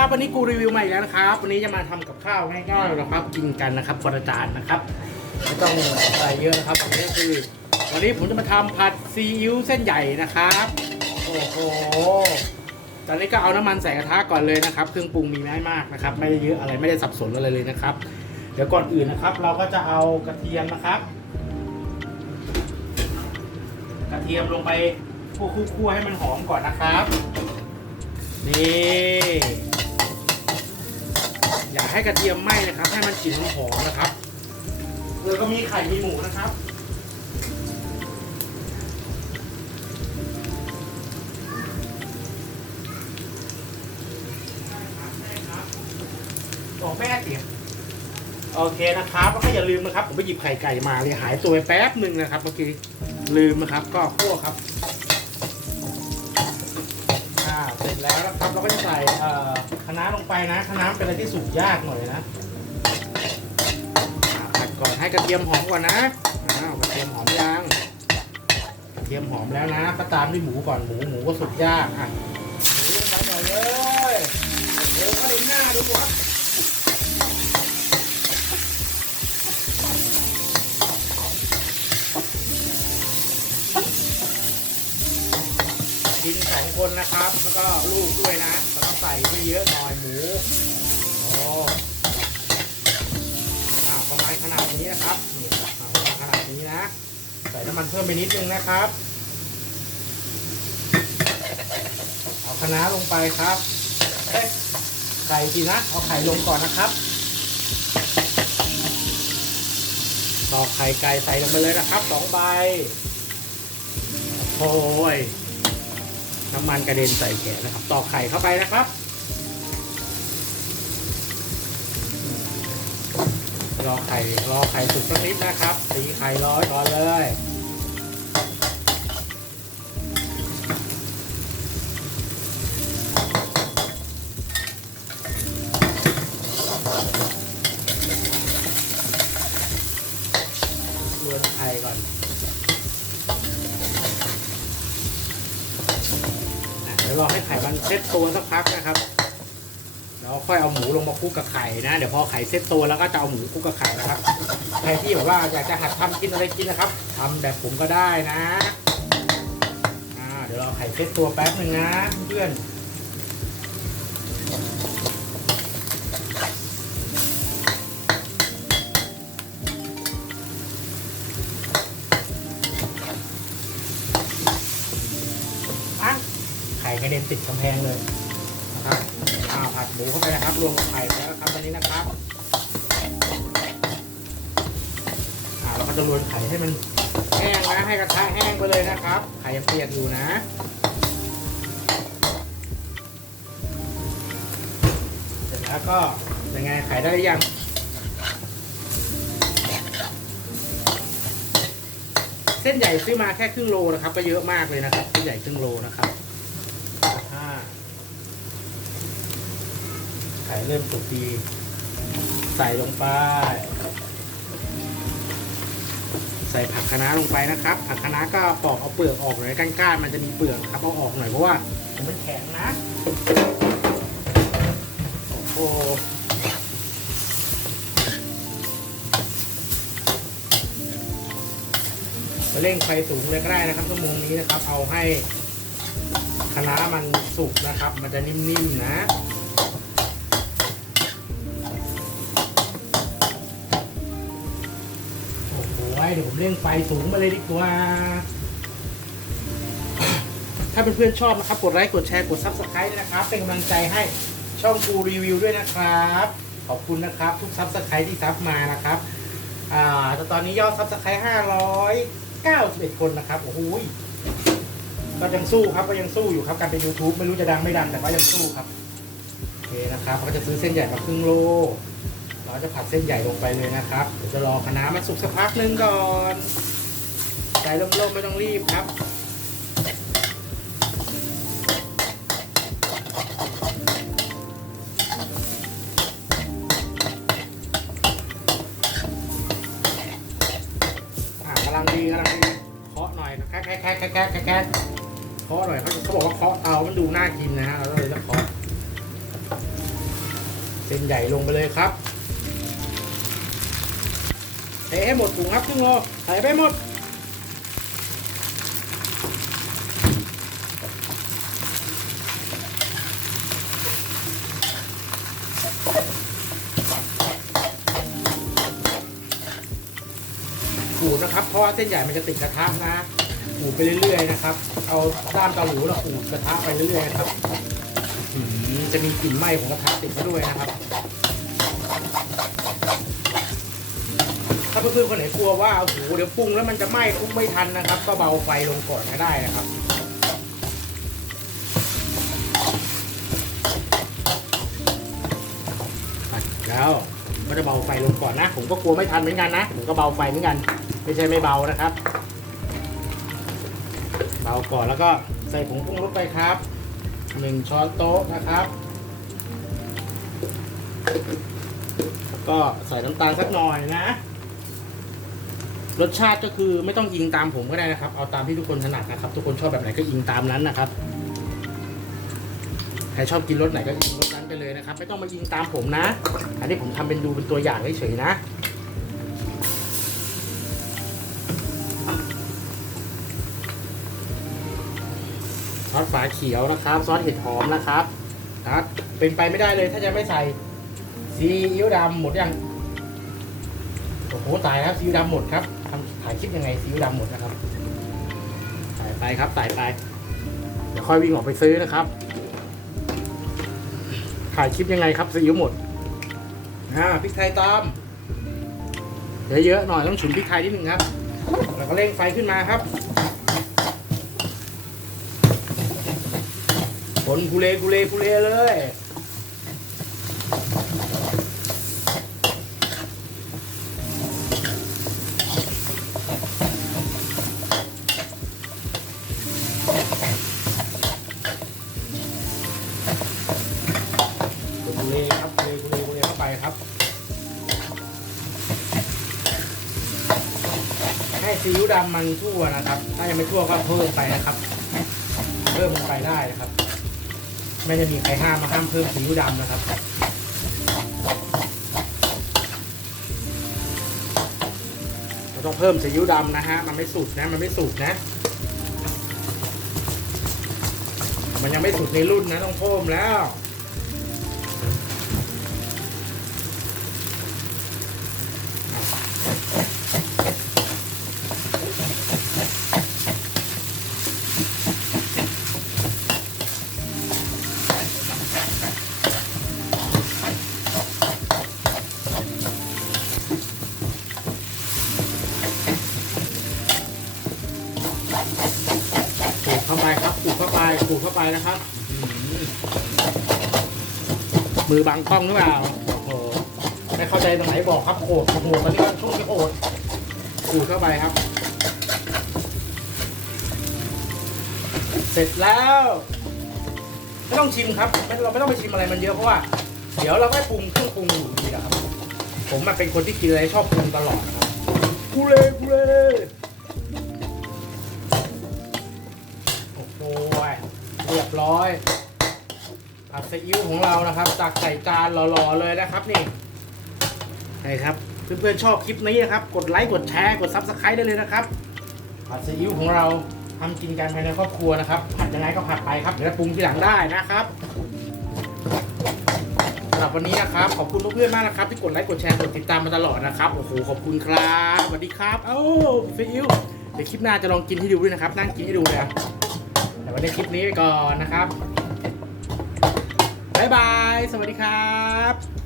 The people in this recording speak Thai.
ครับวันนี้กูรีวิวใหม่แล้วนะครับ วันนี้จะมาทำกับข้าวง่ายๆนะครับ กินกันนะครับคนละจานนะครับไม่ต้องใส่เยอะนะครับวันนี้คือ วันนี้ผมจะมาทำผัดซีอิ๊วเส้นใหญ่นะครับ โอ้โหตอนนี้ก็เอาน้ำมันใส่กระทะก่อนเลยนะครับ เครื่องปรุงมีไม่มากนะครับ ไม่ได้เยอะอะไรไม่ได้สับสนอะไรเลยนะครับ เดี๋ยวก่อนอื่นนะครับ เราก็จะเอากระเทียมนะครับ กระเทียมลงไปคั่วๆให้มันหอมก่อนนะครับนี่ อย่าให้กระเทียมไหม้นะครับ ให้มันกลิ่นหอมนะครับ แล้วก็มีไข่มีหมูนะครับบอกแม่เสียโอเคนะครับแล้วก็อย่าลืมนะครับ ผมไปหยิบไข่ไก่มาเลยหายตัวไปแป๊บหนึ่งนะครับเมื่อกี้ลืมนะครับ ก็คั่วครับ อ่าเสร็ จแล้วนะครับเราก็จะใส่คะน้าลงไปนะคะน้าเป็นอะไรที่สุกยากหน่อยนะผัดก่อนให้กระเทียมหอมก่อนนะอ้าวกระเทียมหอมยังกระเทียมหอมแล้วนะ ก็ตามด้วยหมูก่อนหมูหมูก็สุกยากอะหมูลงไปหน่อยเลยเดี๋ยวก็เล็งหน้าดูครับ กินสองคนนะครับ แล้วก็ลูกด้วยนะแล้วก็ใส่ไม่เยอะหน่อยหมูโอ้อ่าประมาณขนาดนี้นะครับนี่อ่าประมาณขนาดนี้นะ ใส่น้ำมันเพิ่มไปนิดนึงนะครับ เอาคะน้าลงไปครับเอ๊ะไข่สินะเอาไข่ลงก่อนนะครับตอกไข่ไก่ใส่ลงไปเลยนะครับสองใบโอ้ย น้ำมันกระเด็นใส่แกะนะครับ ตอกไข่เข้าไปนะครับ รอไข่รอไข่สุกสักนิดนะครับตีไข่ร้อยก่อนเลย รวนไข่ก่อนอะเดี๋ยวรอให้ไข่มันเซ็ ตัวสักพักนะครับแล้วค่อยเอาหมูลงมาคลุกกับไข่นะ เดี๋ยวพอไข่เซ็ตตัวแล้วก็จะเอาหมูคลุกกับไข่นะครับใครที่แบบว่าอยากจะหัดทำกินอะไรกินนะครับทำแบบผมก็ได้นะอ่าเดี๋ยวเราไข่เซ็ตตัวแป๊บหนึ่งนะเพื่อน กระเด็นติดกำแพงเลยนะครับอ้าผัดหมูเข้าไปนะครับ รวมกับไข่แล้วครับตอนนี้นะครับอ่าเราก็จะรวนไข่ให้มันแห้งนะ ให้กระทะแห้งไปเลยนะครับ ไข่ยังเปียกอยู่นะเสร็จแล้วก็ยังไงไข่ได้หรือยังเส้นใหญ่ซื้อมาแค่ครึ่งโลนะครับ ก็เยอะมากเลยนะครับเส้นใหญ่ครึ่งโลนะครับ ห้าไข่เริ่มสุกดี ใส่ลงไป ใส่ผักคะน้าลงไปนะครับ ผักคะน้าก็ปอกเอาเปลือกออกหน่อยก้านๆมันจะมีเปลือกครับเอาออกหน่อยเพราะว่ามันแข็งนะ โอ้โหเร่งไฟสูงเลยก็ได้นะครับชั่วโมงนี้นะครับ เอาให้ คะน้ามันสุกนะครับ มันจะนิ่มๆนะโอ้โหเดี๋ยวผมเร่งไฟสูงมาเลยดีกว่า ถ้าเพื่อนๆชอบนะครับ กดไลค์กดแชร์กดซับสไครต์นะครับ เป็นกำลังใจให้ช่องกูรีวิวด้วยนะครับ ขอบคุณนะครับ ทุกซับสไครต์ที่ซับมานะครับอ่าแต่ตอนนี้ยอดซับสไครต์ห้าร้อยเก้าสิบเอ็ดคนนะครับ โอ้โห ก็ยังสู้ครับก็ยังสู้อยู่ครับการเป็น YouTube ไม่รู้จะดังไม่ดังแต่ว่ายังสู้ครับโอเคนะครับเราก็จะซื้อเส้นใหญ่มาครึ่งโลเราจะผัดเส้นใหญ่ลงไปเลยนะครับเดี๋ยวจะรอคะน้ามันสุกสักพักหนึงก่อนใจร่มๆไม่ต้องรีบครับกำลังดีกำลังดีเคาะหน่อยแคะแคะแคะแคะแค น่าเขาบอกว่าเคาะเตามันดูน่ากินนะฮะเราเลยต้องเคาะเส้นใหญ่ลงไปเลยครับเทให้หมดถุงครับครึ่งโลใส่ไปหมดขูดนะครับ เพราะว่าเส้นใหญ่มันจะติดกระทะนะ ขูดไปเรื่อยๆนะครับ เอาด้ามตะหลิวแล้วขูดกระทะไปเรื่อยๆนะครับจะมีกลิ่นไหม้ของกระทะติดมาด้วยนะครับ ถ้าเพื่อนๆคนไหนกลัวว่าโอ้โหเดี๋ยวปรุงแล้วมันจะไหม้คุกไม่ทันนะครับ ก็เบาไฟลงก่อนก็ได้นะครับแล้วก็จะเบาไฟลงก่อนนะ ผมก็กลัวไม่ทันเหมือนกันนะผมก็เบาไฟเหมือนกัน ไม่ใช่ไม่เบานะครับาก่อนแล้วก็ใส่ผงปรุงรสไปครับหนึ่งช้อนโต๊ะนะครับ แล้วก็ใส่น้ำตาลสักหน่อยนะ รสชาติก็คือไม่ต้องยิงตามผมก็ได้นะครับ เอาตามที่ทุกคนถนัดนะครับ ทุกคนชอบแบบไหนก็ยิงตามนั้นนะครับใครชอบกินรสไหนก็กินรสนั้นไปเลยนะครับ ไม่ต้องมายิงตามผมนะ อันนี้ผมทำเป็นดูเป็นตัวอย่างเฉยๆนะ อสฝาเขียวนะครับ ซอสเห็ดหอมนะครับนะครับเป็นไปไม่ได้เลยถ้าจะไม่ใส่ซีอิ๊วดำหมดยังโอ้โหตายแล้วซีอิ๊วดำหมดครับทำถ่ายคลิปยังไงซีอิ๊วดำหมดนะครับใส่ไปครับใส่ไป เดี๋ยวค่อยวิ่งออกไปซื้อนะครับถ่ายคลิปยังไงครับซีอิ๊วหมดอ่าพริกไทยตามเยอะๆหน่อยต้องฉุนพริกไทยนิดนึงครับแล้วก็เร่งไฟขึ้นมาครับ คนกุเลกุเลกุเลเลยกุเลครับกุเลกุเลกุเลเข้าไปครับให้ซีอิ๊วดำมันทั่วนะครับ ถ้ายังไม่ทั่วก็เพิ่มไปนะครับ เพิ่มมันไปได้นะครับ ไม่ได้มีใครห้ามมาห้ามเพิ่มซีอิ๊วดำนะครับเราต้องเพิ่มซีอิ๊วดำนะฮะมันไม่สุกนะมันไม่สุกนะ มันยังไม่สุดในรุ่นนะต้องเพิ่มแล้ว ขูดเข้าไปครับขูดเข้า ไปนะครับ มือบังกล้องหรือเปล่าโอ้โหไม่เข้าใจตรงไหนบอกครับโขดโอ้โหตอนนี้มันช่วงที่โขดขูดเข้าไปครับ เสร็จแล้วไม่ต้องชิมครับไม่เราไม่ต้องไปชิมอะไรมันเยอะเพราะว่า เดี๋ยวเราก็ปรุงเครื่องปรุงอยู่ดีนะครับ ผมมาเป็นคนที่กินอะไรชอบปรุงตลอดนะครับกูเลกูเล ร้อยผัดซีอิ๊วของเรานะครับจากใส่จานหล่อๆเลยนะครับนี่ใช่ครับเพื่อนๆชอบคลิปนี้นะครับ กดไลค์กดแชร์กดซับสไครต์ได้เลยนะครับผัดซีอิ๊วของเราทำกินกันภายในครอบครัวนะครับผัดยังไงก็ผัดไปครับเดี๋ยวปรุงทีหลังได้นะครับสำหรับวันนี้นะครับ ขอบคุณเพื่อนๆมากนะครับ ที่กดไลค์กดแชร์กดติดตามมาตลอดนะครับโอ้โหขอบคุณครับสวัสดีครับ เอ้าซีอิ๊วเดี๋ยวคลิปหน้าจะลองกินให้ดูด้วยนะครับ นั่งกินให้ดูเลยอะ แต่วันนี้คลิปนี้ไปก่อนนะครับ บ๊ายบาย สวัสดีครับ